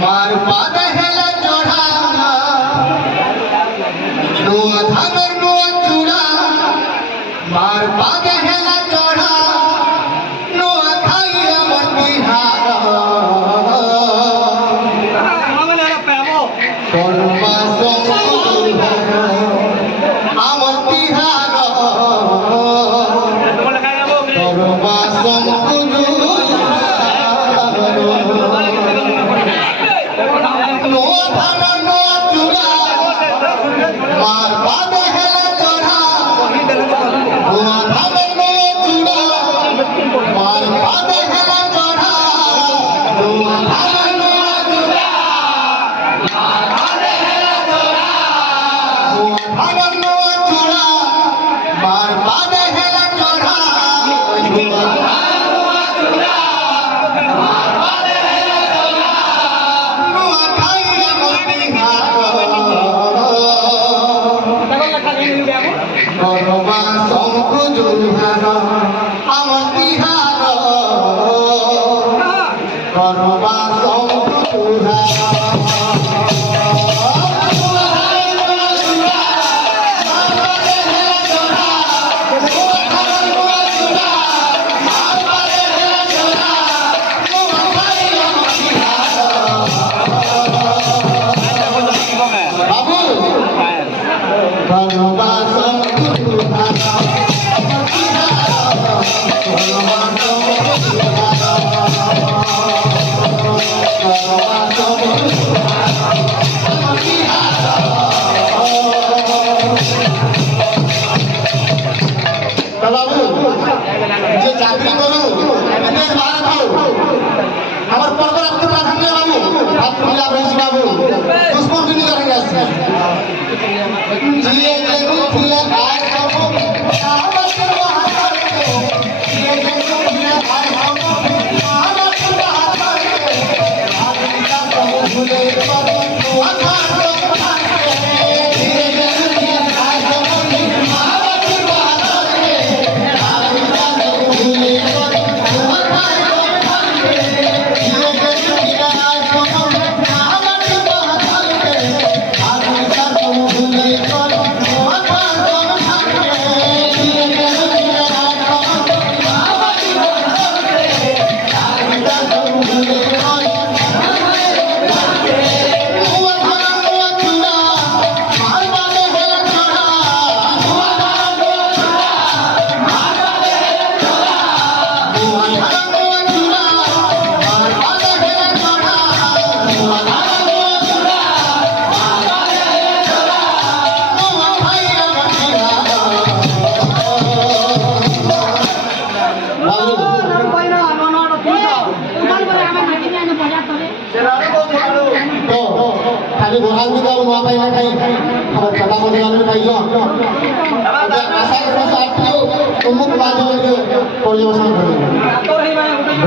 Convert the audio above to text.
मार पाद हेला चढ़ा नुआ धागर नुआ चूड़ा मार पाद हेला चढ़ा नुआ खाई अमर बिहार कर्मा अमर बिहार मार पाद हेला चढ़ा नुआ धागर नुआ चूड़ा मार पाद हेला चढ़ा नुआ धागर नुआ चूड़ा मार पाद हेला चढ़ा नुआ धागर नुआ चूड़ा मार पाद हेला चढ़ा नुआ धागर नुआ चूड़ा मार पाद हेला चढ़ा नुआ खाई अमर बिहार कर्मा शंकु जुहार अमर बिहार कर्मा शंकु बाबू कर्मा बाबू जे चाकरी करू विदेश भारत हो हमर पर्व रखते प्राधान्य बाबू आप पूजा भैंस बाबू दुश्मन भी नहीं करेंगे जिए जरूर फूले खाए सबो आवत वहां के जिए जरूर फूले खाए सबो आवत वहां के आदमी का सब भूले पर वहां खाली गोहाल में जाओ वहाँ पाई ना खाई हमारे पता मुझे वाले खाई लो आशा करो साथ लियो तुम मुख बाजू के परियोजना करो